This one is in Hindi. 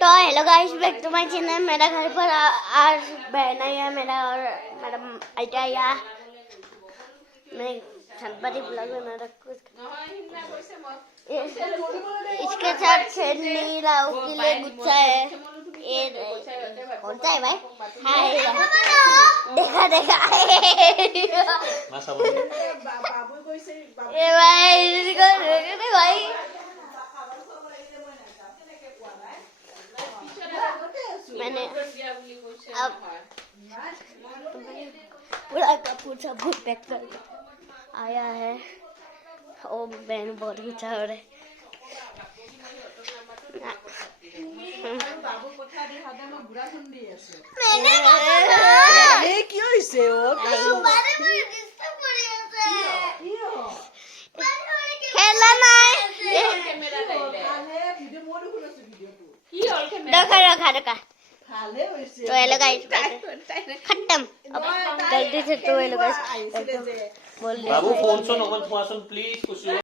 तो hello guys, back to my channel. मेरा घर पर आज बहन आई है मेरा, और मैडम आइटा या मैं छनपति ब्लॉग बना रखूँ। इसके साथ नीला उसके लिए गुस्सा है। ये कौन सा है भाई? हाय देखा देखा ये भाई इसको देखते भाई। मैंने अब पूरा का पूरा बहुत पैक कर आया है। ओ बहन बहुत गुस्सा हो रहा है। तो हेलो गाइस, खत्म अब जल्दी से। तो हेलो गाइस बोल बाबू फोन सुन प्लीज कुछ